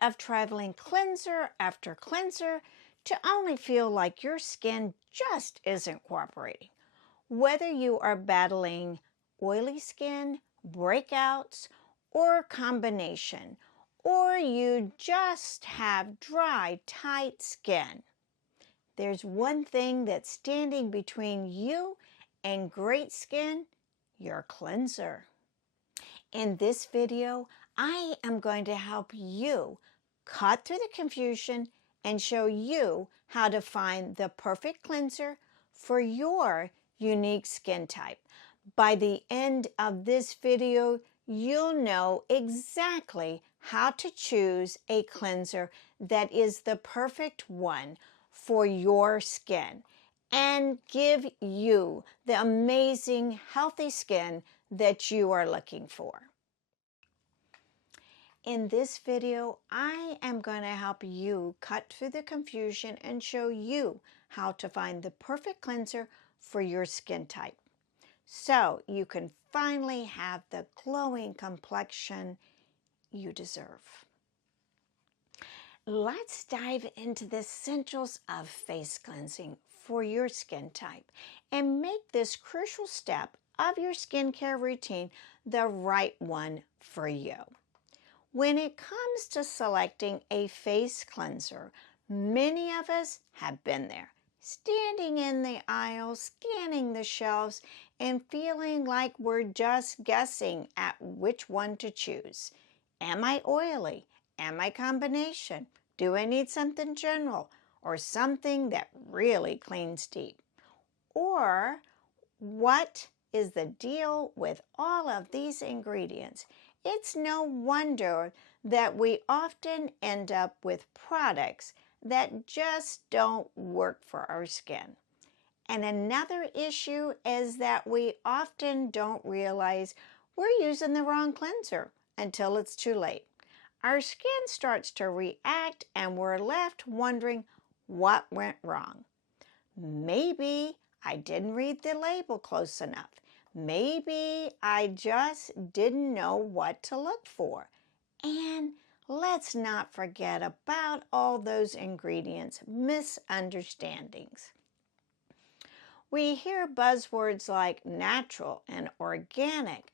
of traveling cleanser after cleanser to only feel like your skin just isn't cooperating? Whether you are battling oily skin, breakouts, or combination, or you just have dry, tight skin, there's one thing that's standing between you and great skin: your cleanser. In this video, I am going to help you cut through the confusion and show you how to find the perfect cleanser for your unique skin type. By the end of this video, you'll know exactly how to choose a cleanser that is the perfect one for your skin and give you the amazing, healthy skin that you are looking for. In this video, I am going to help you cut through the confusion and show you how to find the perfect cleanser for your skin type, so you can finally have the glowing complexion you deserve. Let's dive into the essentials of face cleansing for your skin type and make this crucial step of your skincare routine the right one for you. When it comes to selecting a face cleanser, many of us have been there, standing in the aisle, scanning the shelves, and feeling like we're just guessing at which one to choose. Am I oily? Am I combination? Do I need something general or something that really cleans deep? Or what is the deal with all of these ingredients? It's no wonder that we often end up with products that just don't work for our skin. And another issue is that we often don't realize we're using the wrong cleanser until it's too late. Our skin starts to react and we're left wondering what went wrong. Maybe I didn't read the label close enough. Maybe I just didn't know what to look for. And let's not forget about all those ingredients misunderstandings. We hear buzzwords like natural and organic,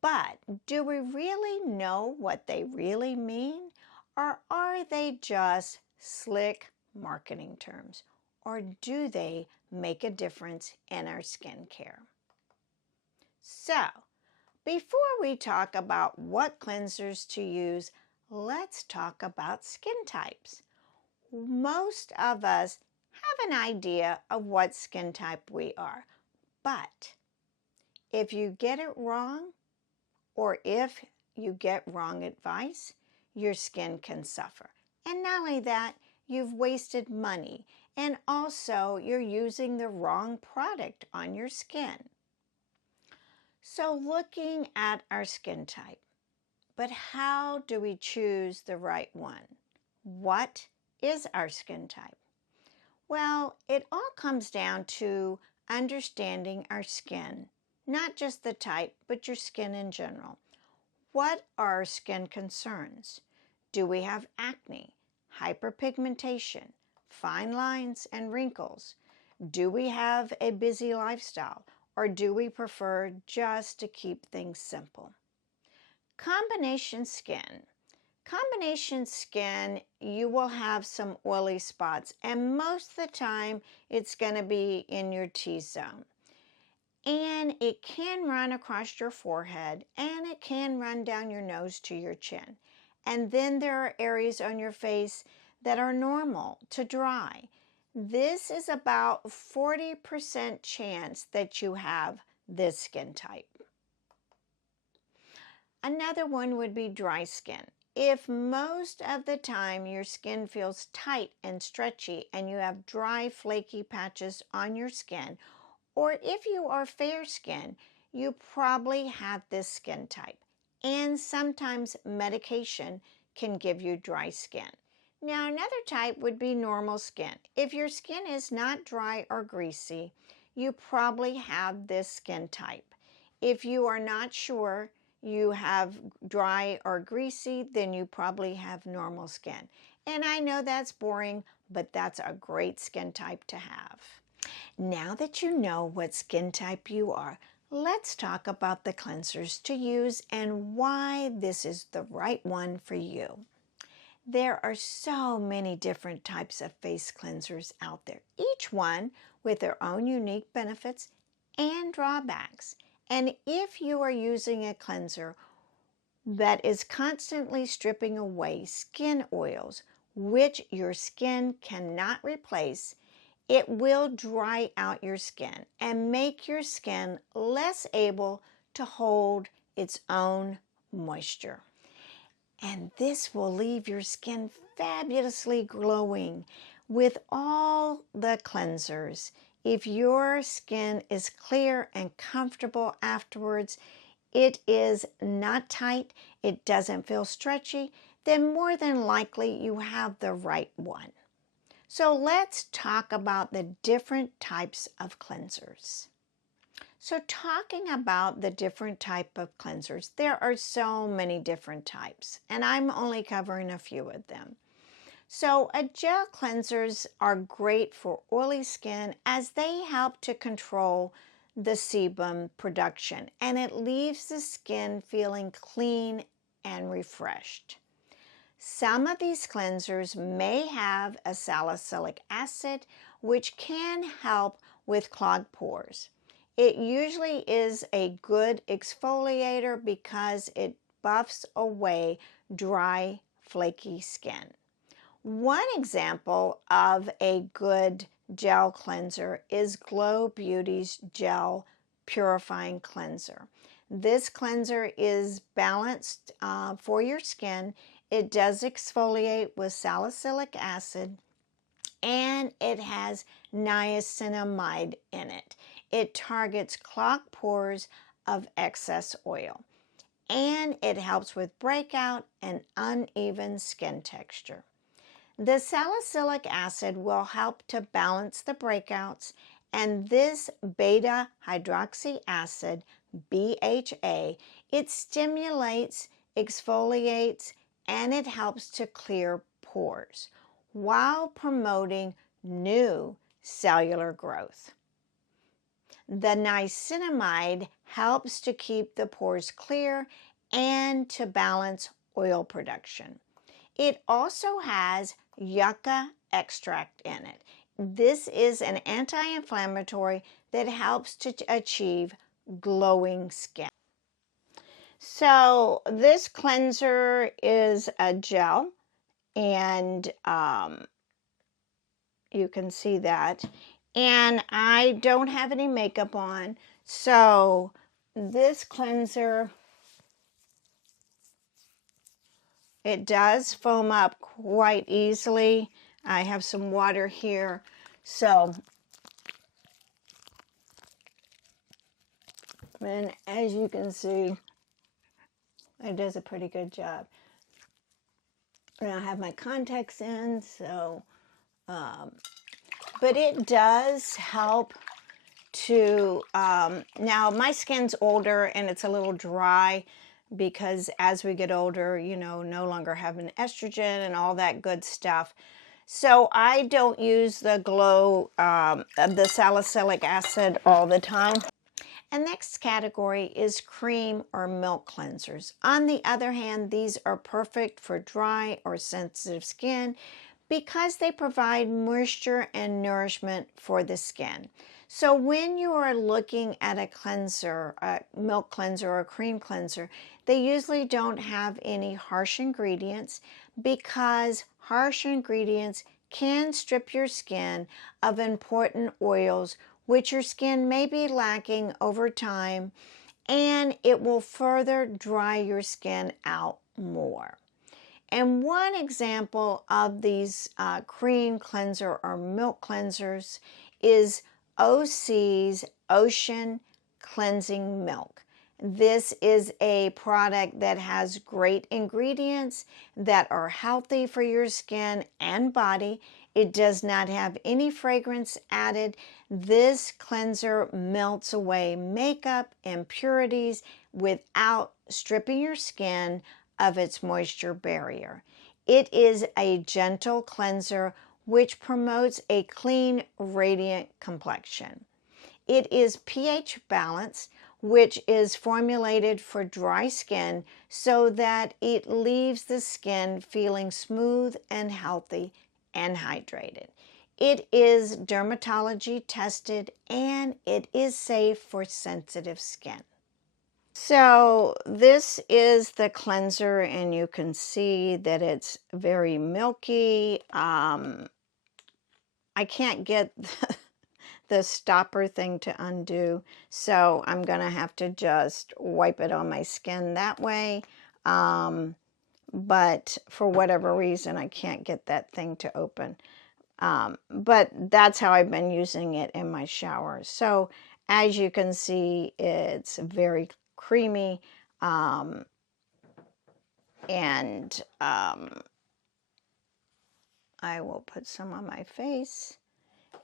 but do we really know what they really mean? Or are they just slick marketing terms? Or do they make a difference in our skincare? So, before we talk about what cleansers to use, let's talk about skin types. Most of us have an idea of what skin type we are, but if you get it wrong, or if you get wrong advice, your skin can suffer. And not only that, you've wasted money, and also you're using the wrong product on your skin. So looking at our skin type, but how do we choose the right one? What is our skin type? Well, it all comes down to understanding our skin, not just the type, but your skin in general. What are our skin concerns? Do we have acne, hyperpigmentation, fine lines and wrinkles? Do we have a busy lifestyle, or do we prefer just to keep things simple? Combination skin. Combination skin, you will have some oily spots, and most of the time it's going to be in your T-zone. And it can run across your forehead, and it can run down your nose to your chin. And then there are areas on your face that are normal to dry. This is about 40% chance that you have this skin type. Another one would be dry skin. If most of the time your skin feels tight and stretchy and you have dry, flaky patches on your skin, or if you are fair skin, you probably have this skin type. And sometimes medication can give you dry skin. Now, another type would be normal skin. If your skin is not dry or greasy, you probably have this skin type. If you are not sure, you have dry or greasy, then you probably have normal skin. And I know that's boring, but that's a great skin type to have. Now that you know what skin type you are, let's talk about the cleansers to use and why this is the right one for you. There are so many different types of face cleansers out there, each one with their own unique benefits and drawbacks. And if you are using a cleanser that is constantly stripping away skin oils, which your skin cannot replace, it will dry out your skin and make your skin less able to hold its own moisture. And this will leave your skin fabulously glowing. With all the cleansers, if your skin is clear and comfortable afterwards, it is not tight, it doesn't feel stretchy, then more than likely you have the right one. So let's talk about the different types of cleansers. So talking about the different type of cleansers, there are so many different types, and I'm only covering a few of them. So gel cleansers are great for oily skin as they help to control the sebum production, and it leaves the skin feeling clean and refreshed. Some of these cleansers may have a salicylic acid, which can help with clogged pores. It usually is a good exfoliator because it buffs away dry, flaky skin. One example of a good gel cleanser is Glo Beauty's Gel Purifying Cleanser. This cleanser is balanced for your skin. It does exfoliate with salicylic acid, and it has niacinamide in it. It targets clogged pores of excess oil, and it helps with breakout and uneven skin texture. The salicylic acid will help to balance the breakouts, and this beta hydroxy acid, BHA, it stimulates, exfoliates, and it helps to clear pores while promoting new cellular growth. The niacinamide helps to keep the pores clear and to balance oil production. It also has yucca extract in it. This is an anti-inflammatory that helps to achieve glowing skin. So this cleanser is a gel, and you can see that. And I don't have any makeup on, so this cleanser, it does foam up quite easily. I have some water here, so, and as you can see, it does a pretty good job. And I have my contacts in, so, but it does help to, now my skin's older and it's a little dry because as we get older, you know, no longer having estrogen and all that good stuff. So I don't use the the salicylic acid all the time. And next category is cream or milk cleansers. On the other hand, these are perfect for dry or sensitive skin because they provide moisture and nourishment for the skin. So when you are looking at a cleanser, a milk cleanser or a cream cleanser, they usually don't have any harsh ingredients because harsh ingredients can strip your skin of important oils which your skin may be lacking over time, and it will further dry your skin out more. And one example of these cream cleanser or milk cleansers is OC's Ocean Cleansing Milk. This is a product that has great ingredients that are healthy for your skin and body. It does not have any fragrance added. This cleanser melts away makeup, impurities without stripping your skin of its moisture barrier. It is a gentle cleanser which promotes a clean, radiant complexion. It is pH balanced, which is formulated for dry skin so that it leaves the skin feeling smooth and healthy and hydrated. It is dermatology tested and it is safe for sensitive skin. So this is the cleanser, and you can see that it's very milky. I can't get the stopper thing to undo, so I'm gonna have to just wipe it on my skin that way. But for whatever reason, I can't get that thing to open. But that's how I've been using it in my shower. So as you can see, it's very creamy, and I will put some on my face.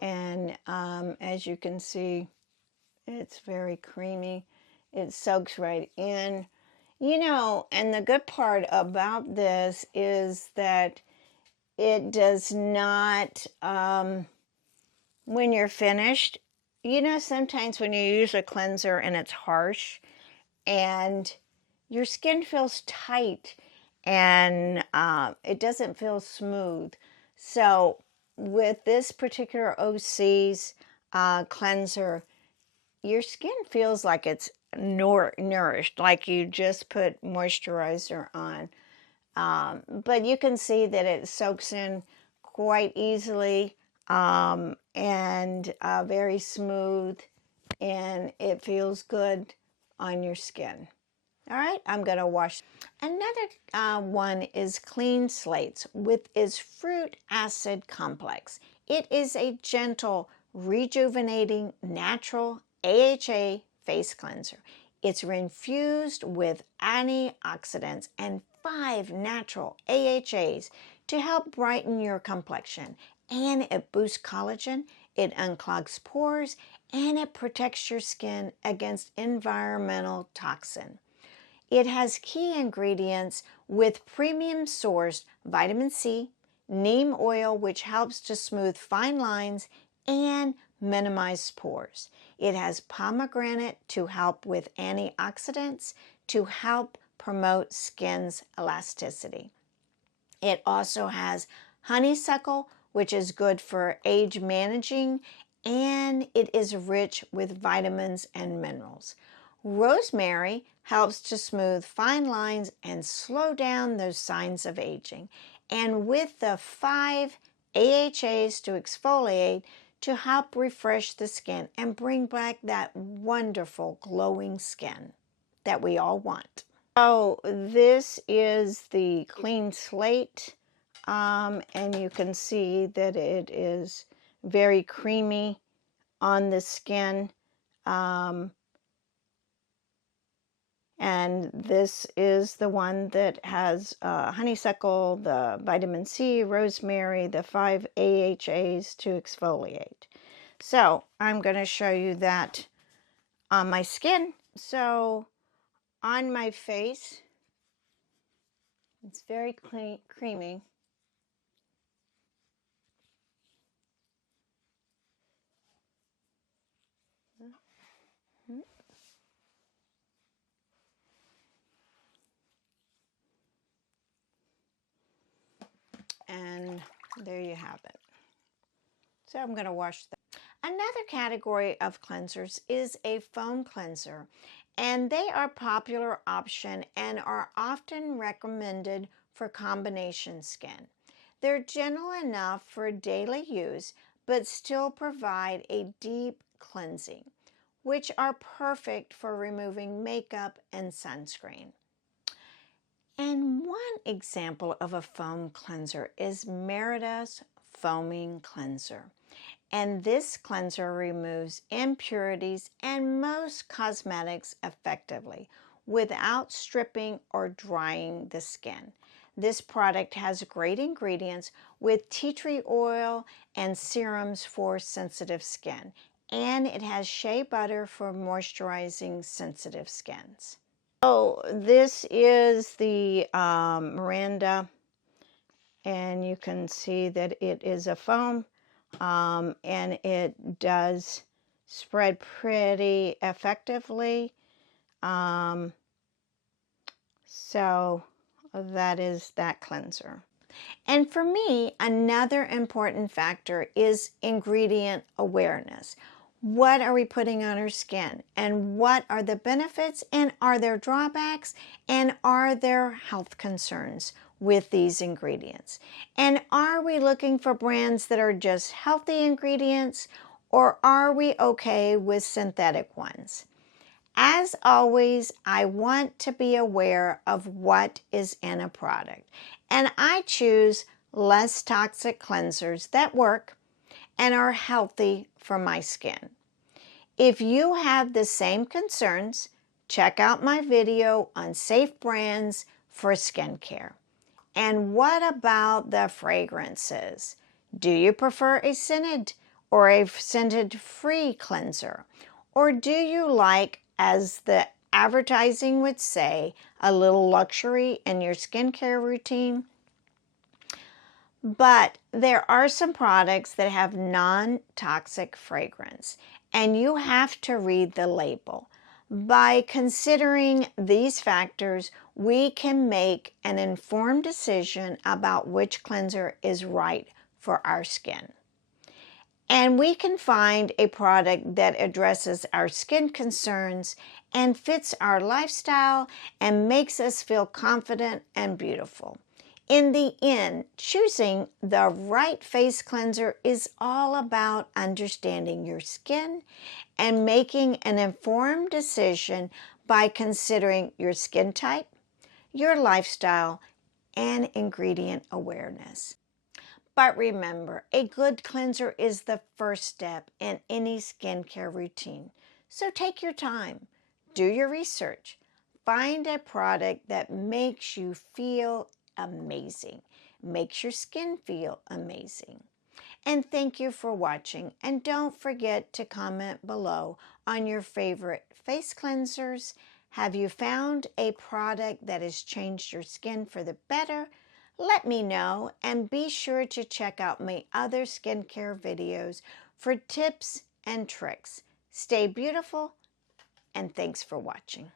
And as you can see, it's very creamy. It soaks right in. You know, and the good part about this is that it does not, when you're finished, you know, sometimes when you use a cleanser and it's harsh and your skin feels tight and it doesn't feel smooth. So with this particular OC's cleanser, your skin feels like it's nourished, like you just put moisturizer on. But you can see that it soaks in quite easily, and very smooth, and it feels good on your skin. All right, I'm going to wash. Another one is Clean Slates with its fruit acid complex. It is a gentle, rejuvenating, natural AHA face cleanser. It's infused with antioxidants and 5 natural AHAs to help brighten your complexion. And it boosts collagen, it unclogs pores, and it protects your skin against environmental toxin. It has key ingredients with premium sourced vitamin C, neem oil, which helps to smooth fine lines and minimize pores. It has pomegranate to help with antioxidants to help promote skin's elasticity. It also has honeysuckle, which is good for age managing, and it is rich with vitamins and minerals. Rosemary helps to smooth fine lines and slow down those signs of aging. And with the 5 AHAs to exfoliate to help refresh the skin and bring back that wonderful glowing skin that we all want. So this is the Clean Slate, and you can see that it is very creamy on the skin. And this is the one that has honeysuckle, the vitamin C, rosemary, the 5 AHAs to exfoliate. So I'm going to show you that on my skin. So on my face, it's very creamy. And there you have it. So I'm going to wash that. Another category of cleansers is a foam cleanser, and they are a popular option and are often recommended for combination skin. They're gentle enough for daily use, but still provide a deep cleansing, which are perfect for removing makeup and sunscreen. And one example of a foam cleanser is Merida's Foaming Cleanser. And this cleanser removes impurities and most cosmetics effectively without stripping or drying the skin. This product has great ingredients with tea tree oil and serums for sensitive skin. And it has shea butter for moisturizing sensitive skins. So this is the Miranda, and you can see that it is a foam, and it does spread pretty effectively. So that is that cleanser. And for me, another important factor is ingredient awareness. What are we putting on our skin? And what are the benefits? And are there drawbacks? And are there health concerns with these ingredients? And are we looking for brands that are just healthy ingredients? Or are we okay with synthetic ones? As always, I want to be aware of what is in a product, and I choose less toxic cleansers that work and are healthy for my skin. If you have the same concerns, check out my video on safe brands for skincare. And what about the fragrances? Do you prefer a scented or a scented-free cleanser? Or do you like, as the advertising would say, a little luxury in your skincare routine? But there are some products that have non-toxic fragrance, and you have to read the label. By considering these factors, we can make an informed decision about which cleanser is right for our skin. And we can find a product that addresses our skin concerns and fits our lifestyle and makes us feel confident and beautiful. In the end, choosing the right face cleanser is all about understanding your skin and making an informed decision by considering your skin type, your lifestyle, and ingredient awareness. But remember, a good cleanser is the first step in any skincare routine. So take your time, do your research, find a product that makes you feel amazing, makes your skin feel amazing. And thank you for watching. And don't forget to comment below on your favorite face cleansers. Have you found a product that has changed your skin for the better? Let me know, and be sure to check out my other skincare videos for tips and tricks. Stay beautiful, and thanks for watching.